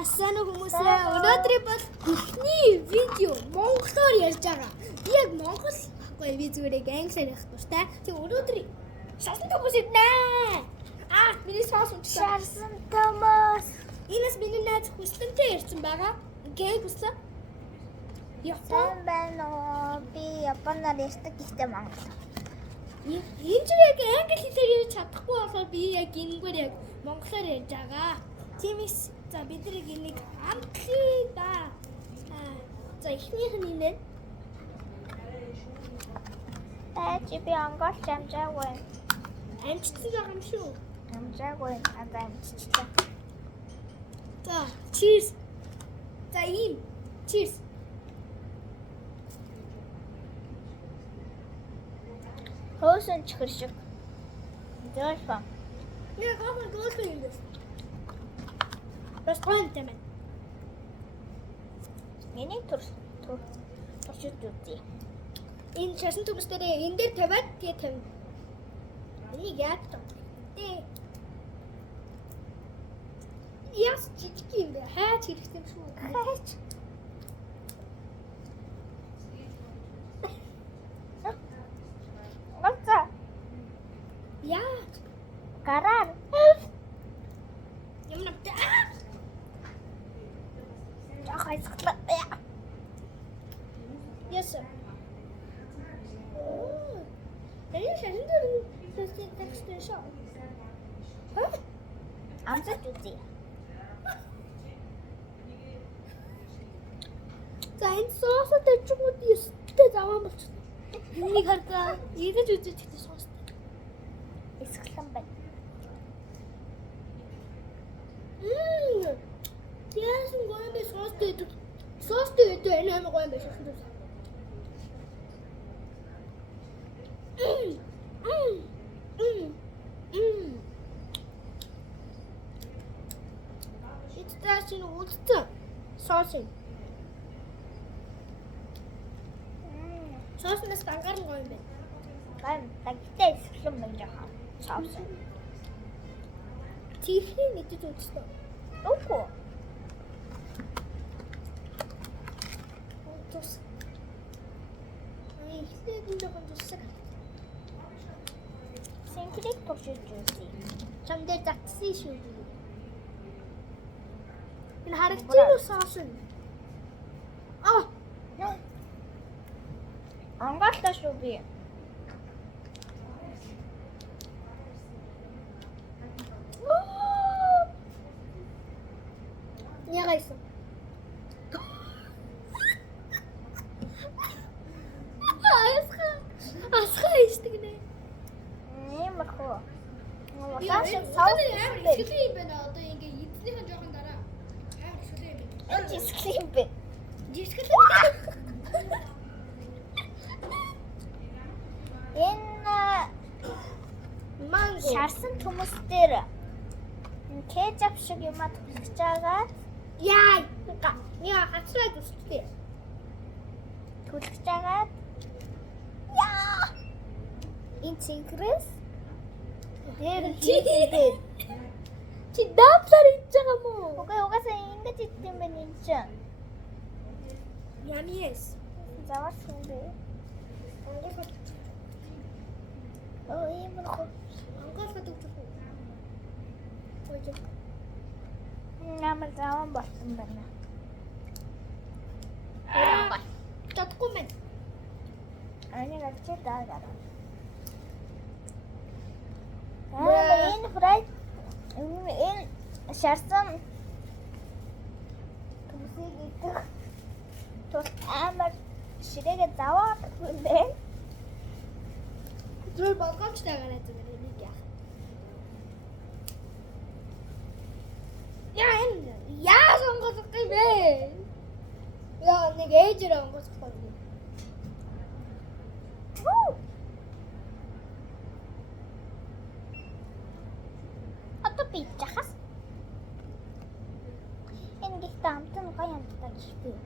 Сайн уу хүмүүсээ. Өнөөдөр бол эхний видео монголоор ярьж байгаа. Би яг монгол гоё видеорыг англиар ярих дуртай. Тэг өнөөдөр шарсан хүмүүс иднэ. Миний соос унтсан. Шарсан Томас. Энэс миний найз хүслэнтэй ярьсан байгаа. Гэг хүслээ. Япон байна уу? Би японоор ярьдаг гэхдээ монгол. Энэ ч яг англи хэлээр ярьж чадахгүй болохоор би яг энэгээр яг монголоор ярьж байгаа. Тиймээс за бид нэг энийг амтлаа да. За эхнийх нь нэ. Чи би анголч амжаагүй. Амжчихсан байгаа юм шүү. Амжаагүй. Амжчихсан. За, cheers. За ийм. Cheers. Хөөсөн чихэр шиг. Зөөлфөн. Я гоохон гоохон юм дэс. Бас гонтой мэн. Миний туршид үгүй. Энэ шашин төмс дээр энэ дээр тавиад тэгээ тавь. Энийг яг тоо. Яс жижиг юм бэ? Хайч хэрэгтэй юм шүү. Хайч. Гоцо. Яа. Гараар. Юм навта. Хайцглаа. Yes. Энэ шашин дээр текст шоо. Амсаж үгүй. За энэ соосод дэжгүүд ёстой заваа болчихсон. Энийг харгаа ийгэж үзэж ихтэй соостой. Эсгэлэн байна. Яасан гоё бэ соостой. Соостой өдөө энэ амар гоё юм байна шашин дээр. Итдээс нь үлдсэн соос юм. Сооснаас дангаар нь гоё юм байна. Ган тагтай эсгэлэн байна жаха. Соос. Чихрийн мэдэж үзсэн. Үгүй. Тус. Ихлээд нь жоохон тусаг. Синхрик туршиж үгүй. Чам дээр загтсан шүү дээ. Энэ харагдсан уу соос нь? Ангаалтай шүү би. Ягайсан. Асха истэгнэ. Нэмэрхүү. Яа, Угаашаа соос саус амар дээр. ихлээ юм байна. Одоо ингээ эзнийхэн жоохон дараа. Амар ихлээ юм байна. Энд эсгэлэн юм бэ. Жишгэлээ. Энэ Манго. шарсан төмөс дээр кетчуп шиг юм төлөж байгаа. Яа, хацраад үстэй. Төлөж байгаа. Яа! Энэ цэнхрэс дээр хийгээд Чи даплаар идж байгаа мó? үгүй угаасаа ингэж идэм байх юм чинь. Ямиэс. Заварсан бэ. Ийм нөх. Ангаалгад өгчих үү? Хойж. Намайг заван болсон байна. Чадахгүй мэн. Анийг авчи даагаар. Энэ фрай энэ шарсан төмсийг идэх тус амар ширэгээ заваад байна. Зүгээр болгоомжтой гараад зүгээр энийг яах. Яа энэ яа сонгох юм бэ? Яа нэг ээжээр онгоцох юм. Одоо би жахас. Энэ гихтээ амтан гоё амттай гихтээ.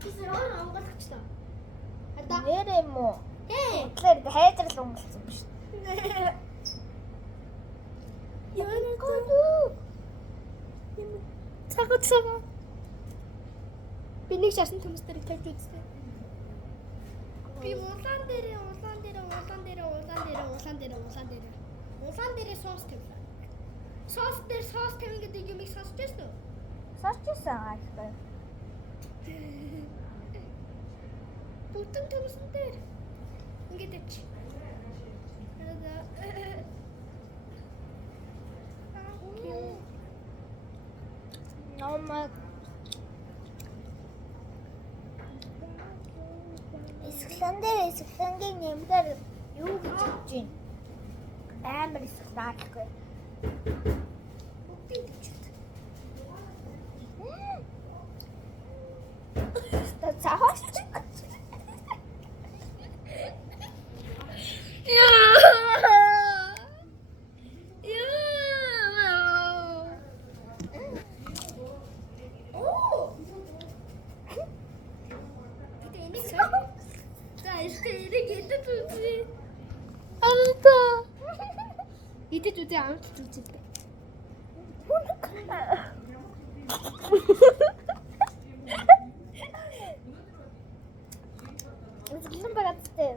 Кисэр онгоцохтой. Нэрээ муу. Ээ. Тэгэхээр хайдрал өнгөлцсөн биш. Цагаат. Би нэг шашин төмс дээр тавьж үзтээ. Би улаан дээрээ соос тавьлаа. Соос дээр соос тавин гэдэг юмыг сонсч байсан уу? Сонсчихсан аа. Бүтэн төмсөн дээр ингээд тавьчих. Номаг Эсгэлэнгийн нэмгээр юу гэж хэлж байна? Амар эсгэлаалаггүй. Бүгдийг тавьчих. Цааш. Идэж үзээ амт үзээ. Эсгэлэн багтээ.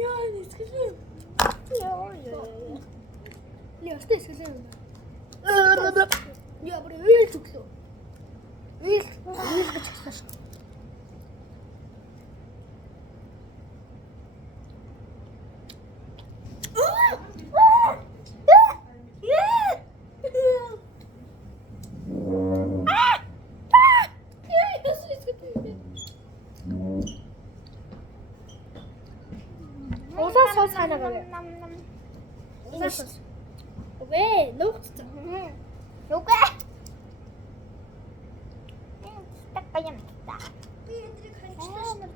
Яа, эсгэлэн. Яа, эсгэлэн. Яа, бүр үйл зүглөө. Үйл гэж хэлсэн. Улаан соос ханаа гэв. Улаан соос. Вэ, нуугдсан. Нүгэ. Такая мта. Би эндрийг хайчтаа.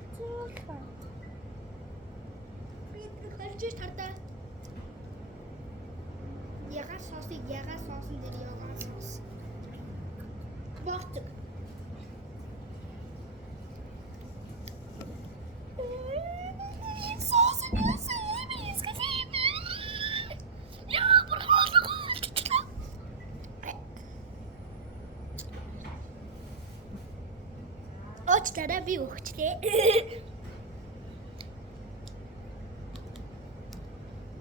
Би эндрийг хайж тардаа. Яга соосын дээр ягаан соос. Бохтог. Очтараа би өгчлээ.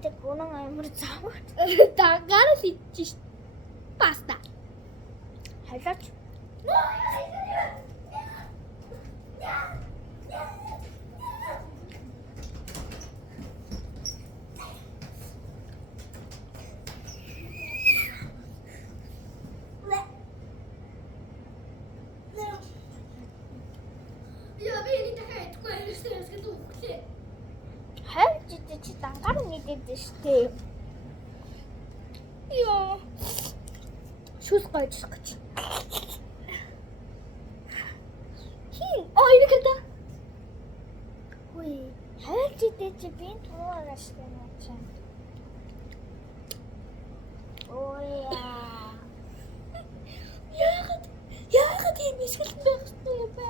Тэг гонон амар заваад. Дангаар л идчих ш. Паста. Халаач. Яа, би энэ дахиад идэхгүй ярьсан гэдэг үхлээ. Хайж чи дангаар мэдээд штэ. Яа. Шүс гойж гэж. Хин, ой нэгэдэ. Хүй, хайж чи би туугаас штэ. Ой яа. Яагаад юм эсвэл байх юм бэ?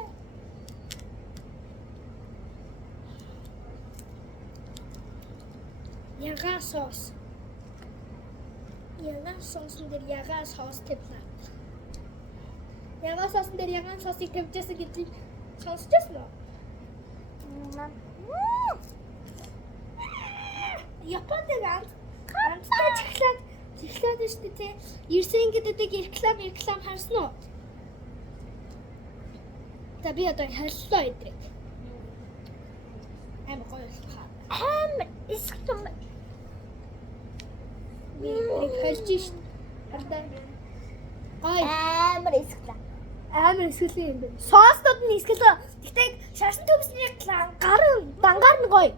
Ягаан соос. Ягаан соосон дээр ягаан соос тавьлаа. Ягаан соосон дээр ягаан соосыг тавьжсэн гэдгийг сонсчихсан уу? Японд ганцтай чиглаад штэ тий. Ирсэн гэдэг реклам харсан уу? Та би одоо хэллоо эдрэг. Амар гоё болох. Амар эсгэлэн. Би хэлж шít. Хардаа. Гой. Амар эсгэлэн. Амар эсгэлэн юм байна. Соостод нь эсгэлэн. Гэтэ шашин төмсний дангаар нь гоё.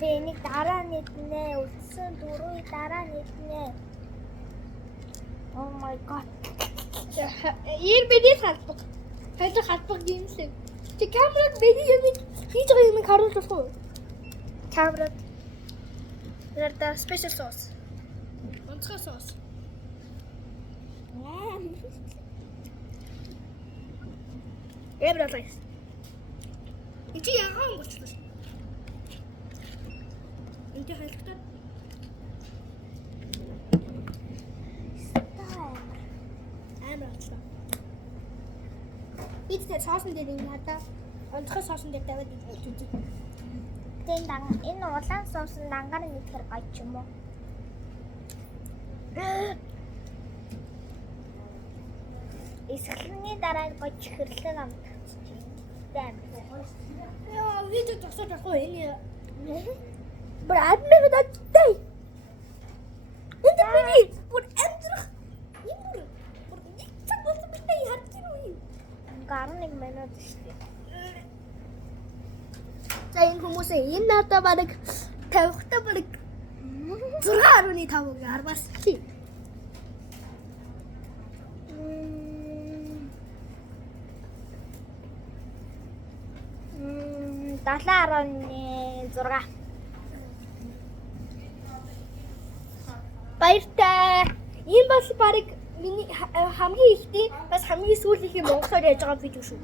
Би нэг дараа нэг нэгнэ. Үлдсэн дөрвийн дараа нэгнэ. Oh my god. Ийм бидний салбаг. Хайр халбаг юмсэн. Чи камерад бидний юм хийж байгаа юм харуулж болох уу? Камерад. Ярда special sauce. Онцгой соус. Эбралайс. Энд яагаад өнгөрчлөө шээ? Энд хайлтаа. Амарчлаа. Эцэг соосон дээр юм надаа. Онцгой соосон дээр тавиад үзье. Энэ улаан суусан дангаар нэгхэр гоё ч юм уу? Эсгэлний дараа гоё чихэрлэн амтчихжээ. Яа, видео тасаж авах энэ. Брат мэгдэж тэй. Энд миний бүр амтрах. Бүр нэг цаг болсон битээ хатчих уу? 11 минут шүү дээ. За энэ хүмүүсээ энэ надаа бараг 50-та бараг 6.5 гарвас чи. 7.6. Баяртай. Энэ бас бараг миний хамгийн ихтэй бас хамгийн сүүлийн монголоор яаж байгаа видео шүү.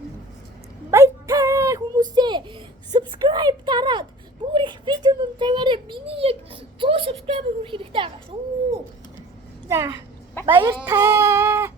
Баяртай хүмүүсээ subscribe дараад бүр их видео юм тавиараа миний яг 100 subscribe хүрэх хэрэгтэй байгаа шүү. За баяртай.